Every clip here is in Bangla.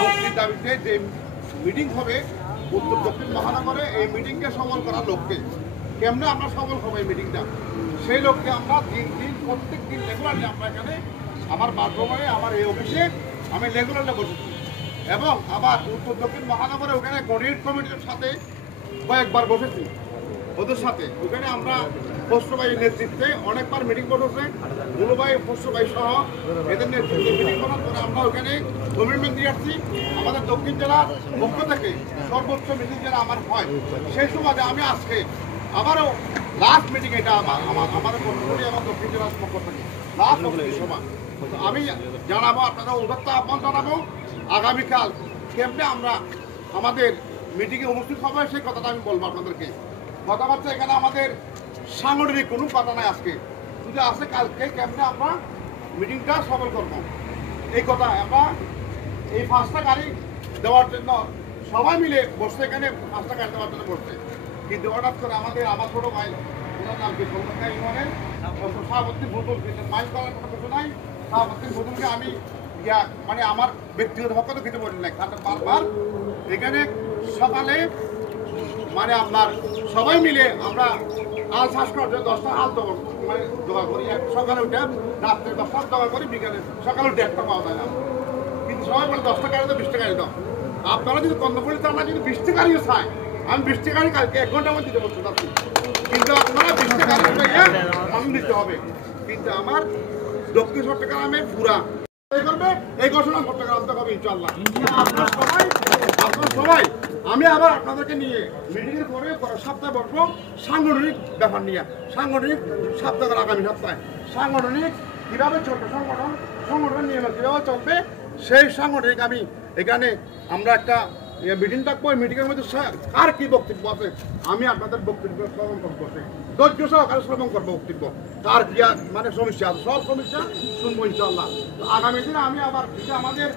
মুক্তির দাবিতে যে মিটিং হবে উত্তর দক্ষিণ মহানগরে, এই মিটিংকে সফল করার লক্ষ্যে কেমনে আমরা সফল হবো এই মিটিংটা, সেই লক্ষ্যে আমরা দিন প্রত্যেক দিন রেগুলারলি আমরা এখানে আমার বাথরুমে আমার এই অফিসে আমি রেগুলারলি বসেছি এবং আবার উত্তর দক্ষিণ মহানগরে ওখানে গণিত কমিটির সাথে কয়েকবার বসেছি ওদের সাথে। ওখানে আমরা ফসরভাইয়ের নেতৃত্বে অনেকবার মিটিং বসেছে, গুলুভাই ফসরভাই সহ এদের নেতৃত্বে মিটিং করার পরে আমরা ওখানে কমিটমেন্ট দিয়ে আসছি আমাদের দক্ষিণ জেলার পক্ষ থেকে সর্বোচ্চ মিটিং যেটা আমার হয় সেই সুবাদে আমি আজকে আবারও লাস্ট মিটিং এটা আমাদের পক্ষে আমার দক্ষিণ জেলার পক্ষ থেকে লাস্ট সভা আমি জানাবো, আপনারা উদাত্ত আহ্বান জানাবো আগামীকাল কেমনে আমরা আমাদের মিটিংয়ে উপস্থিত হবে সেই কথাটা আমি বলবো আপনাদেরকে। কথাবার্তা এখানে আমাদের সাংগঠনিক কোনো কথা নাই আজকে, যদি আসে কালকে কেমনে আমরা মিটিংটা সফল করবো এই কথা। আমরা এই 5টা গাড়ি দেওয়ার জন্য সবাই মিলে বসতে, এখানে 5টা গাড়ি দেওয়ার জন্য বসতে, কিন্তু হঠাৎ করে আমার ছোটো ভাই ওনার নাম কি ইউনিয়নের সভাপতি ভুতুল, কিন্তু মাইল করার কোনো কিছু নাই। সভাপতি ভুতুলকে আমি মানে আমার ব্যক্তিগত পক্ষ তো কিছু বলি নাই, কারণ বারবার এখানে সকালে মানে আপনার সবাই মিলে আমরা আল চাষ করার জন্য 10টা আল মানে জোগাড় করি, সকালে উঠে রাত্রে 10টা জোগাড় করি, বিকালে সকালে উঠে একটা পাওয়া যায় না, কিন্তু সবাই বলে 10টা গাড়ি দাও 20টা গাড়ি দাও। আপনারা যদি কর্ণফুলি চান যদি 20টা গাড়িও চাই, আমি 20টা গাড়ি কালকে 1 ঘন্টার মধ্যে দিতে বলছি যাচ্ছি, কিন্তু আপনারা 20টা গাড়ি আমি দিতে হবে। কিন্তু আমার দক্ষিণ চট্টগ্রামে পুরা করবে এই ঘোষণা চট্টগ্রাম আনতে হবে ইনশাআল্লাহ। আপনারা সবাই আমি আবার আপনাদেরকে নিয়ে মিটিংয়ের পরে সপ্তাহে বসবো সাংগঠনিক ব্যাপার নিয়ে, সাংগঠনিক সপ্তাহের আগামী সপ্তাহে সাংগঠনিক কীভাবে চলবে, সংগঠন নিয়ে কীভাবে চলবে সেই সাংগঠনিক আমি এখানে আমরা একটা মিটিং থাকবো। ওই মিটিংয়ের মধ্যে কার কী বক্তব্য আছে আমি আপনাদের বক্তব্য শ্রবণ করবো, ধৈর্য সহকারে শ্রবণ করবো বক্তব্য, কার কি মানে সমস্যা আছে সব সমস্যা শুনবো ইনশাআল্লাহ। আগামী দিনে আমি আবার আমাদের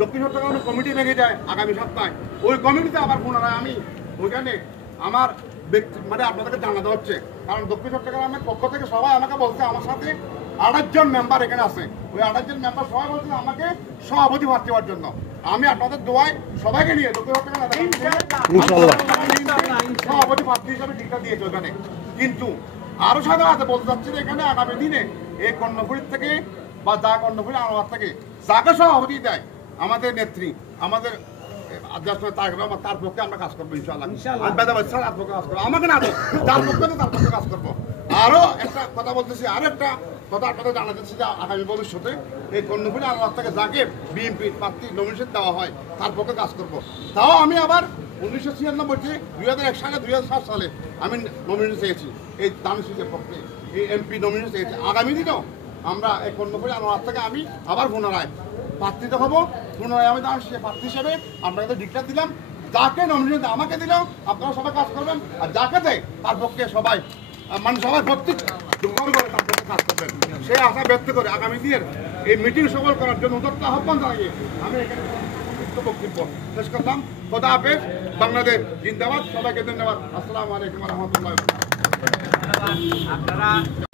দক্ষিণ চট্টগ্রামে কমিটি ভেঙে যায় আগামী সপ্তাহে, ওই কমিটিতে আবার পুনরায় আমি ওইখানে আমার ব্যক্তি মানে আপনাদেরকে জানাতে হচ্ছে, কারণ দক্ষিণ চট্টগ্রামের পক্ষ থেকে সবাই আমাকে বলছে আমার সাথে 28 জন মেম্বার এখানে আছে, ওই 28 জন মেম্বার সবাই বলছে আমাকে সভাপতি প্রার্থী হওয়ার জন্য। আমি আপনাদের দোয়ায় সবাইকে নিয়ে দক্ষিণ চট্টগ্রাম সভাপতি প্রার্থী হিসাবে টিকা দিয়েছে ওখানে। কিন্তু আরো সাধারণত বলতে চাচ্ছি যে এখানে আগামী দিনে এই কর্ণফুলির থেকে বা যা কর্ণফুলি আমার থেকে যাকে সভাপতি দেয় আমাদের নেত্রী আমাদের তার পক্ষে আমরা কাজ করবো ইনশাআল্লাহ। তার পক্ষে কাজ করবো, আমাকে না তার পক্ষে তার পক্ষে কাজ করবো। আরো একটা কথা বলতেছি, আরো একটা কথা আপনাদের জানাতেছি যে আগামী ভবিষ্যতে এই কর্ণফুলি আমার থেকে যাকে বিএনপি প্রার্থী নমিনেশন দেওয়া হয় তার পক্ষে কাজ করবো। তাও আমি আবার 1996 থেকে 2001 সালে 2007 সালে আমি নমিনেশন চেয়েছি এই দানশীলের পক্ষে, এই এমপি নমিনেশন চেয়েছি। আগামী দিনেও আমরা এই কর্ণফুলি আমার থেকে আমি আবার পুনরায় প্রার্থিত হবো, পুনরায় আমি দানশীলের প্রার্থী হিসেবে আপনাদের ডিক্লেয়ার দিলাম। যাকে নমিনেশন আমাকে দিলেও আপনারা সবাই কাজ করবেন, আর যাকে দেয় তার পক্ষে সবাই মানে সবাই প্রত্যেক করে তার পক্ষে কাজ করবেন সেই আশা ব্যক্ত করে আগামী দিনের এই মিটিং সফল করার জন্য উদাত্ত আহ্বান জানিয়ে আমি এখানে বক্তব্য শেষ করলাম। খোদা হাফেজ, বাংলাদেশ জিন্দাবাদ, সবাইকে ধন্যবাদ। আসসালামু আলাইকুম ওয়া রাহমাতুল্লাহি ওয়া বারাকাতুহু।